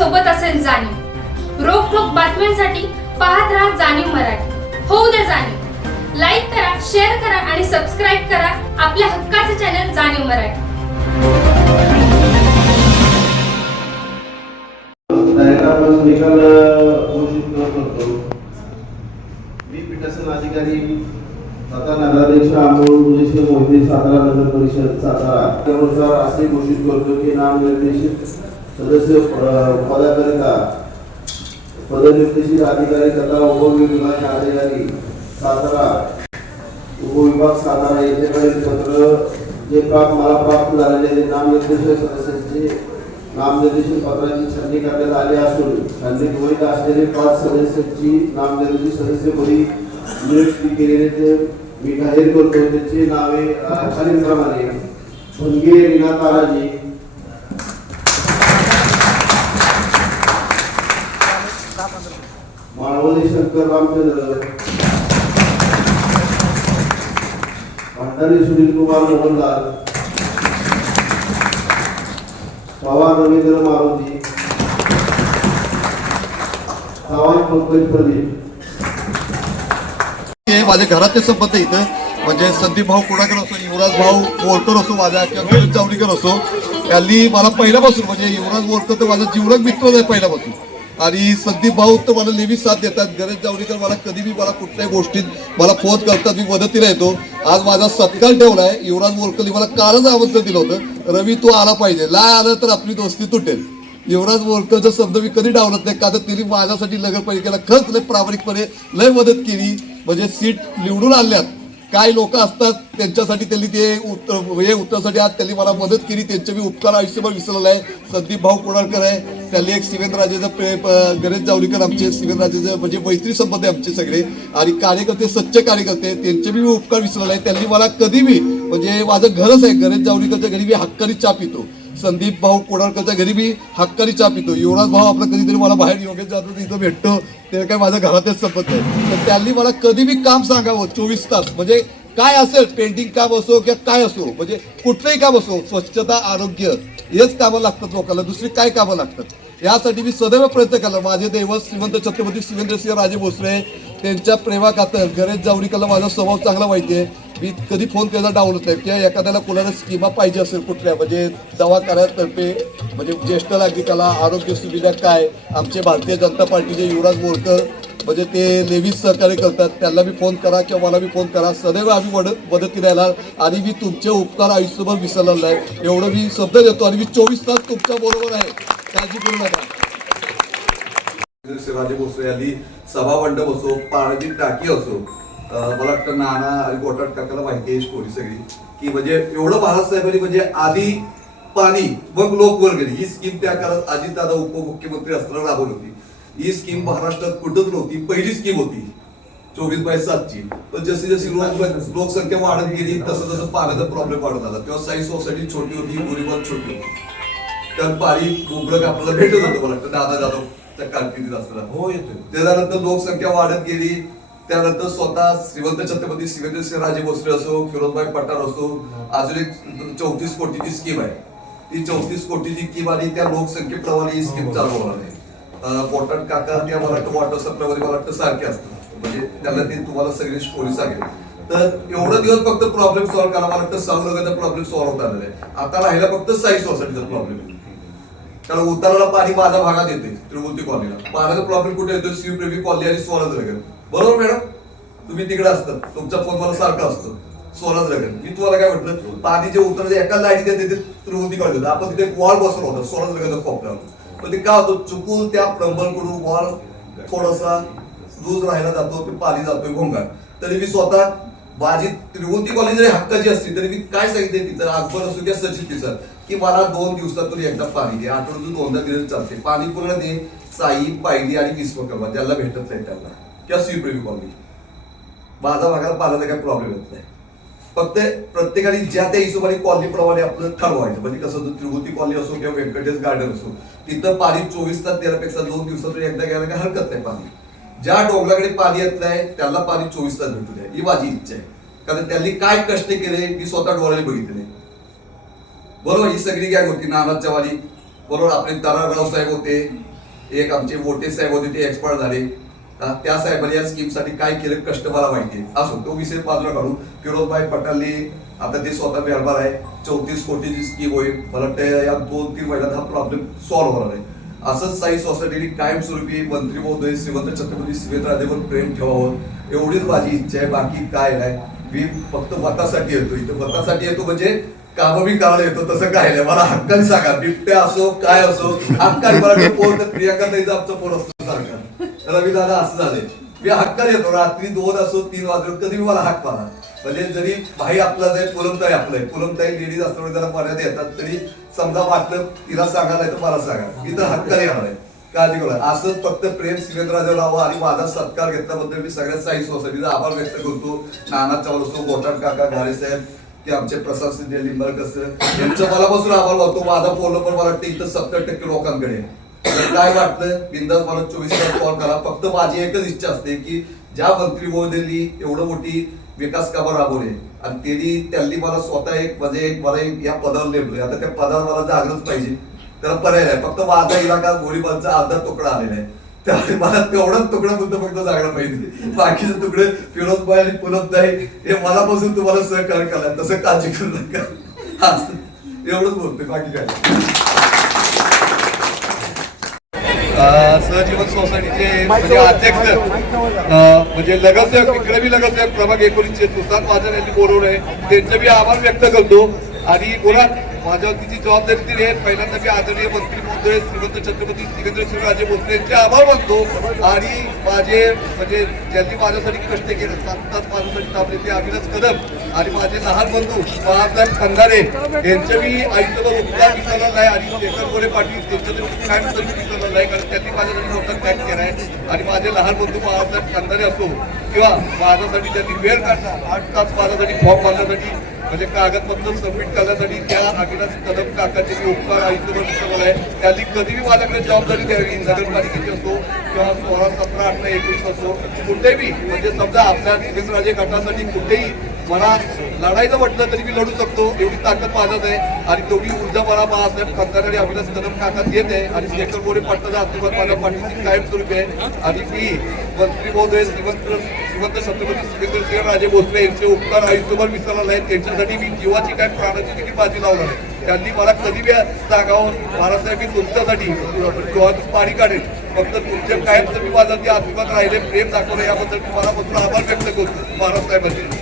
सोबत असेल जाणीव। रोखोक बातम्यांसाठी पाहत राहा जाणीव मराठी। होऊ द्या जाणीव। लाईक करा, शेअर करा आणि सबस्क्राईब करा आपल्या हक्काचे चॅनल जाणीव मराठी। निकाल घोषित करतो। मी पीठासन अधिकारी तथा नगराध्यक्ष अमोल मुलेश्वर मोहिते सातारा नगर परिषद सातारा त्यानुसार असे घोषित करतो की नामनिर्देशित सदस्य पदाकरिता पदनिर्देशित अधिकारी तथा उपविभागीय अधिकारी सातारा उपविभाग सातारा येथे काही पत्र जे मला प्राप्त झालेले नामनिर्देशित सदस्यांचे नामनिर्देशन पत्राची छाननी करण्यात आली असून छाननीत वैध असलेले 5 सदस्यांची नामनिर्देशित सदस्यपदी नियुक्ती केलेले मी जाहीर करतो। त्यांची नावे खालीलप्रमाणे: भंगे रीना ताराजी, माळवदे शंकर रामचंद्र, भंडारी सुनील कुमार मोहनलाल, पवार रवींद्र मारुती, चव्हाण पंकज प्रदीप। माझ्या घरातले संबंध इथं म्हणजे संदीप भाऊ कुडाकर असो, युवराज भाऊ बोरकर असो, माझा किंवा गणेश जावडीकर असो, यांनी मला पहिल्यापासून म्हणजे युवराज बोरकर तर माझा जीवलग मित्रच आहे पहिल्यापासून, आणि संदीप भाऊ तर मला नेहमी साथ देतात। गणेश जावडीकर मला कधी मी मला कुठल्याही गोष्टीत मला फोन करतात, मी मदतीला येतो। आज माझा सत्कार ठेवला आहे। युवराज बोरकरनी मला कारण आमंत्रण दिलं होतं, रवी तू आला पाहिजे, नाही आलं तर आपली दोस्ती तुटेल। युवराज बोरकरचा शब्द मी कधी डावलत नाही, का तर त्यांनी माझ्यासाठी नगरपालिकेला खरंच लय प्रामाणिकपणे लय मदत केली। म्हणजे सीट निवडून आणल्यात, काही लोक असतात त्यांच्यासाठी त्यांनी ते उत्तरासाठी आज त्यांनी मला मदत केली, त्यांचे मी उपकार आयुष्यभर विसरलेला आहे। संदीप भाऊ कुडाळकर आहे, त्यांनी एक शिवेंद्रराजेचं गणेश जावडीकर आमचे शिवेंद्रराजेचं म्हणजे मैत्री संबंध आहे आमचे सगळे, आणि कार्यकर्ते सच्चे कार्यकर्ते त्यांचे मी उपकार विसरलेला आहे। त्यांनी मला कधी मी म्हणजे माझं घरच आहे, गणेश जावडीकरच्या घरी मी हक्कानी चहा पितो, संदीप भाऊ कुडाळकरच्या घरी मी हक्कानी चहा पितो, युवराज भाऊ आपला कधीतरी मला बाहेर योग्य जातो तिथं भेटतो, ते काय माझ्या घरातच संपत आहे। तर त्यांनी मला कधी बी काम सांगावं 24 तास, म्हणजे काय असेल पेंटिंग काम असो किंवा काय असो, म्हणजे कुठलंही काम असो, स्वच्छता आरोग्य हेच कामं लागतात लोकांना, दुसरी काय कामं लागतात। यासाठी मी सदैव प्रयत्न केला। माझे दैवत श्रीमंत छत्रपती शिवेंद्रसिंह राजे भोसले त्यांच्या प्रेमाखातर गणेश जावडीकरला माझा स्वभाव चांगला माहिती आहे, मी कधी फोन त्याचा डावलत नाही। किंवा एखाद्याला कोणाला स्कीमा पाहिजे असेल कुठल्या म्हणजे दवाखान्यातर्फे म्हणजे ज्येष्ठ नागरिकाला आरोग्य सुविधा काय, आमचे भारतीय जनता पार्टीचे युवराज बोरकर म्हणजे ते नेहमीच सहकार्य करतात, त्यांना मी फोन करा किंवा मला बी फोन करा, सदैव आम्ही मदतीला येणार आणि मी तुमचे उपकार आयुष्यभर विसरलेला नाही एवढं मी शब्द देतो, आणि मी 24 तास तुमच्या बरोबर आहे, काळजी करू नका। राजे भोसले यांनी सभा मंडप असो, पाण्याची टाकी असो, मला वाटतं नाना आणि गोटाट काकाला माहिती आहे स्टोरी सगळी, की म्हणजे एवढं बाळासाहेबांनी म्हणजे आधी पाणी मग लोक वर्गणी ही स्कीम त्या काळात अजितदादा उपमुख्यमंत्री असताना राबवली होती। ही स्कीम महाराष्ट्रात कुठंच नव्हती, पहिली स्कीम होती 24/7ची। पण जशी जशी लोकसंख्या वाढत गेली तसं तसं पाण्याचा प्रॉब्लेम वाढत आला। तेव्हा साई सोसायटी छोटी होती, गोरीबाग छोटी होती, त्यात पाणी मुबलक आपल्याला भेटत होतं, मला वाटतं दादा जाधव त्या कारकिर्दीत असताना हो येतो। त्याच्यानंतर लोकसंख्या वाढत गेली, त्यानंतर स्वतः श्रीमंत छत्रपती शिवेंद्रसिंह राजे भोसले असो, फिरोजभाई पठार असो, अजून एक 34 कोटीची स्कीम आहे, ती 34 कोटीची स्कीम आली, त्या लोकसंख्येप्रमाणे ही स्कीम चालू होणार आहे। पोटाट काका त्या मला वाटतं वॉटर सप्लायमध्ये मला वाटतं सारखे असतात, म्हणजे त्याला ते तुम्हाला सगळी स्टोरी सांगेल। तर एवढं दिवस फक्त प्रॉब्लेम सॉल्व्ह करा, मला वाटतं सावरगाचा प्रॉब्लेम सॉल्व्ह होत आलेला आहे। आता राहिला फक्त साई सोसायटीचा प्रॉब्लेम, कारण उताराला पाणी माझ्या भागात येते त्रिमूर्ती कॉलनीला, पाण्याचा प्रॉब्लेम कुठे येतो शिवप्रेमी कॉलनी आणि स्वराज नगर, बरोबर मॅडम? तुम्ही तिकडे असतात, तुमचा फोन मला सारखा असतो स्वराज नगर। मी तुम्हाला काय म्हटलं, पाणी जे उतरलं एका लाईनीत येते त्रिमूर्ती कॉलनी, आपण तिथे वॉल बसवला होता स्वराज नगरचा कोपऱ्यावर, पण ते काय होतं चुकून त्या प्लंबर कडून वॉल थोडासा लूज राहायला जातो, ते पाणी जातोय घोंगार। तरी मी स्वतः माझी त्रिमूर्ती कॉलेज जरी हक्काची असली तरी मी काय सांगितले तिथं अकबर असू किंवा सचिन तिसर की मला 2 दिवसातून एकदा पाणी दे, आठवड्यातून 2दा दिलं चालते, पाणी पूर्ण दे। साई पायली आणि विश्वकर्मा ज्याला भेटत नाही त्यांना किंवा शिवप्रेमी कॉलनी, माझा भागाला पाण्याचा काही प्रॉब्लेम येत नाही। फक्त प्रत्येकाने ज्या त्या हिशोबाने कॉलनी प्रमाणे आपलं ठरवायचं, म्हणजे कसं त्रिमूर्ती कॉलनी असो किंवा व्यंकटेश गार्डन असो, तिथं पाणी 24 तास देण्यापेक्षा 2 दिवसातून एकदा घ्यायला काही हरकत नाही। पाणी ज्या डोंगराकडे पाणी येत नाही त्याला पाणी 24 तास भेटू द्या, ही माझी इच्छा आहे, कारण त्यांनी काय कष्ट केले मी स्वतः डोळ्याने बघितले, बरोबर? ही सगळी गॅग होती नाना चव्हाणी बरोबर आपले ताराराव साहेब होते, एक आमचे मोठे साहेब होते ते एक्सपायर झाले. त्या साहेबांनी या स्कीमसाठी काय केलं कष्ट मला माहिती असो, तो विषय बाजूला काढून फिरोजभाई पटेलनी आता ते स्वतः मेहरबान आहे, 34 कोटीची स्कीम होईल. मला वाटतं या 2-3 महिन्यात हा प्रॉब्लेम सॉल्व्ह होणार आहे. असंच साई सोसायटीने कायमस्वरूपी मंत्री महोदय श्रीमंत छत्रपती शिवेंद्रराजेवर प्रेम ठेवावं एवढीच माझी इच्छा आहे. बाकी काय नाही, मी फक्त मतासाठी येतो इथं. मतासाठी येतो म्हणजे कामं बी करायला येतो, तसं काय नाही. मला हक्काने सांगा, बिबट्या असो काय असो, हक्काने मला फोन तर प्रियांका ताईचा आमचा फोन असतो सारखा, रवी दादा असं झाले, मी हक्काने येतो. रात्री 2 असो 3 वाजता कधी मी मला हाक मारा. म्हणजे जरी भाई आपला जाईल, पुलमताई आपलं आहे, पुलमताई लेडीज असल्यामुळे त्याला मर्यादा येतात, तरी समजा वाटलं तिला सांगायला तर मला सांगा, मी तर हक्काने येणार आहे. काळजी करा. असंच फक्त प्रेम शिवेंद्रराजे राव आणि माझा सत्कार घेतल्याबद्दल मी सगळ्या साई सोसायटीचा आभार व्यक्त करतो. नाना चव्हाण असो, गोटाट काका, घारे साहेब, ते आमचे प्रसाद सिंधे लिंबाळकर सर, यांचं मनापासून आभार मानतो. माझा फोन नंबर मला वाटतं इथं 70% लोकांकडे आहे. काय वाटलं बिंदास मला 24 तास कॉल करा. फक्त माझी एकच इच्छा असते की ज्या मंत्री महोदयांनी एवढं मोठी विकास कामं राबवले आणि त्यांनी मला स्वतः मला या पदावर नेमलंय, आता त्या पदावर मला जागलंच पाहिजे. त्याला पर्याय नाही, फक्त माझा इलाका गोळीबारचा अर्धा तुकडा आलेला आहे, त्यामुळे मला तेवढाच तुकडा फक्त जागला पाहिजे. बाकीचे तुकडे फिरोजभाई आणि पुलमताई हे मनापासून तुम्हाला सहकार्य करा, तसं काळजी करू नका. एवढंच बोलतोय, बाकी काय. सहजीवन सोसायटीचे म्हणजे अध्यक्ष म्हणजे नगरसेवक विक्रमी नगरसेवक प्रभाग 19 सुशांत महाजन यांनी बोलवलंय, त्यांचे मी आभार व्यक्त करतो. आणि मुळात माझ्यावरती जी जबाबदारी दिली आहे, पहिल्यांदा मी आदरणीय मंत्री महोदय श्रीमंत छत्रपती शिवेंद्रराजे भोसले यांचे आभार मानतो. आणि माझे म्हणजे ज्यांनी माझ्यासाठी कष्ट केले, 7 तास माझ्यासाठी थांबले, ते अविनाश कदम आणि माझे लहान बंधू बाळासाहेब खंदारे यांचे मी आयुष्यभर उपकार विसरला नाही. आणि शेखर गोरे पाटील त्यांचं तरी काय विसरलं नाही, कारण त्यांनी माझ्यासाठी मोठा त्याग केला आहे. आणि माझे लहान बंधू बाळासाहेब खंदारे असो किंवा माझ्यासाठी त्यांनी वेळ काढला, 8 तास माझ्यासाठी फॉर्म भरण्यासाठी म्हणजे कागदपत्र सबमिट करण्यासाठी, त्या अविनाश कदम काकांचे मी उपकार आयुष्यभर विसरला आहे. त्यांनी कधीही माझ्याकडे जबाबदारी द्यावी, नगरपालिकेची असो किंवा 16, 17, 18, 19 असो, कुठेही म्हणजे समजा आपल्या शिवेंद्रराजे गटासाठी कुठेही मला लढायचं म्हटलं तरी मी लढू शकतो, एवढी ताकद माझ्यात आहे. आणि तेवढी ऊर्जा मला बाळासाहेब खंदारे आणि अविनाश कदम काका देत आहे. आणि शेखर गोरे पाटलाचा आशीर्वाद माझ्या पाठीशी कायमस्वरूपी आहे. आणि मी मंत्री महोदय श्रीमंत छत्रपती शिवेंद्रराजे भोसले यांचे उपकार आयुष्यभर विसरला नाही. त्यांच्यासाठी मी जीवाची काय प्राणाची देखील बाजी लावणार आहे. त्यांनी मला कधी बी सांगावं, बाळासाहेब मी तुमच्यासाठी पाणी काढेल, फक्त तुमच्या कायमचं मी माझा ते आशीर्वाद राहिले, प्रेम दाखवलं, याबद्दल मी मनापासून आभार व्यक्त करतो बाळासाहेबांचे.